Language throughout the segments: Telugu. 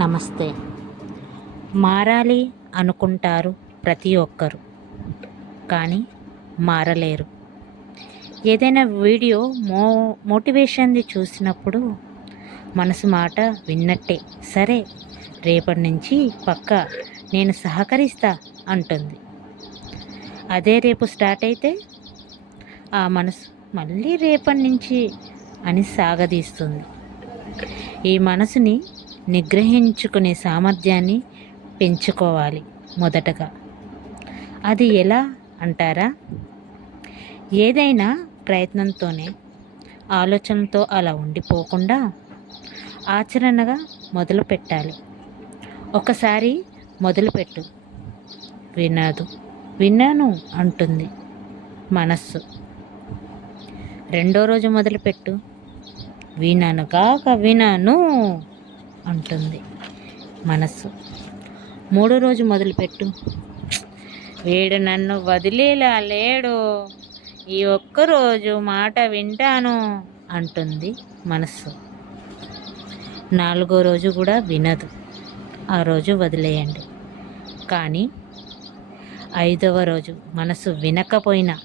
నమస్తే. మారాలి అనుకుంటారు ప్రతి ఒక్కరు, కానీ మారలేరు. ఏదైనా వీడియో మోటివేషన్ది చూసినప్పుడు మనసు మాట విన్నట్టే, సరే రేపటి నుంచి పక్కా నేను సహకరిస్తా అంటుంది. అదే రేపు స్టార్ట్ అయితే ఆ మనసు మళ్ళీ రేపటి నుంచి అని సాగదీస్తుంది. ఈ మనసుని నిగ్రహించుకునే సామర్థ్యాన్ని పెంచుకోవాలి. మొదటగా అది ఎలా అంటారా? ఏదైనా ప్రయత్నంతోనే, ఆలోచనతో అలా ఉండిపోకుండా ఆచరణగా మొదలు పెట్టాలి. ఒకసారి మొదలుపెట్టు, విన్నాను అంటుంది మనస్సు. రెండో రోజు మొదలుపెట్టు, వినను అంటుంది మనస్సు. మూడో రోజు మొదలుపెట్టు, వీడు నన్ను వదిలేలా లేడు, ఈ ఒక్కరోజు మాట వింటాను అంటుంది మనస్సు. నాలుగో రోజు కూడా వినదు, ఆ రోజు వదిలేయండి. కానీ ఐదవ రోజు మనసు వినకపోయినా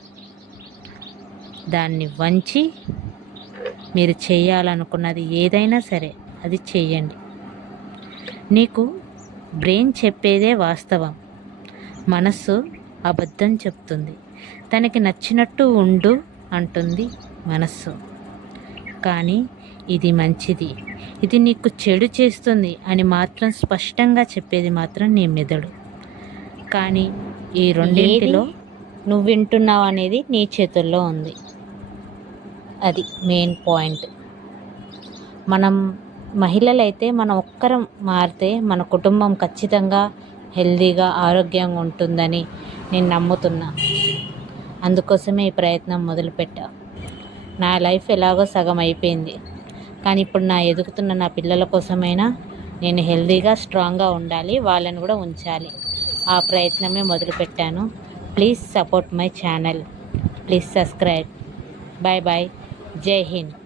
దాన్ని వంచి మీరు చేయాలనుకున్నది ఏదైనా సరే అది చెయ్యండి. నీకు బ్రెయిన్ చెప్పేదే వాస్తవం, మనస్సు అబద్ధం చెప్తుంది. తనకి నచ్చినట్టు ఉండు అంటుంది మనస్సు. కానీ ఇది మంచిది, ఇది నీకు చెడు చేస్తుంది అని మాత్రం స్పష్టంగా చెప్పేది మాత్రం నీ మెదడు. కానీ ఈ రెండింటిలో నువ్వు వింటున్నావు అనేది నీ చేతుల్లో ఉంది. అది మెయిన్ పాయింట్. మనం మహిళలైతే మనం ఒక్కరం మారితే మన కుటుంబం ఖచ్చితంగా హెల్దీగా ఆరోగ్యంగా ఉంటుందని నేను నమ్ముతున్నా. అందుకోసమే ఈ ప్రయత్నం మొదలుపెట్టా. నా లైఫ్ ఎలాగో సగం అయిపోయింది, కానీ ఇప్పుడు నా ఎదుగుతున్న నా పిల్లల కోసమైనా నేను హెల్దీగా స్ట్రాంగ్గా ఉండాలి, వాళ్ళని కూడా ఉంచాలి. ఆ ప్రయత్నమే మొదలుపెట్టాను. Please support my channel, please subscribe. Bye bye, జై హింద్.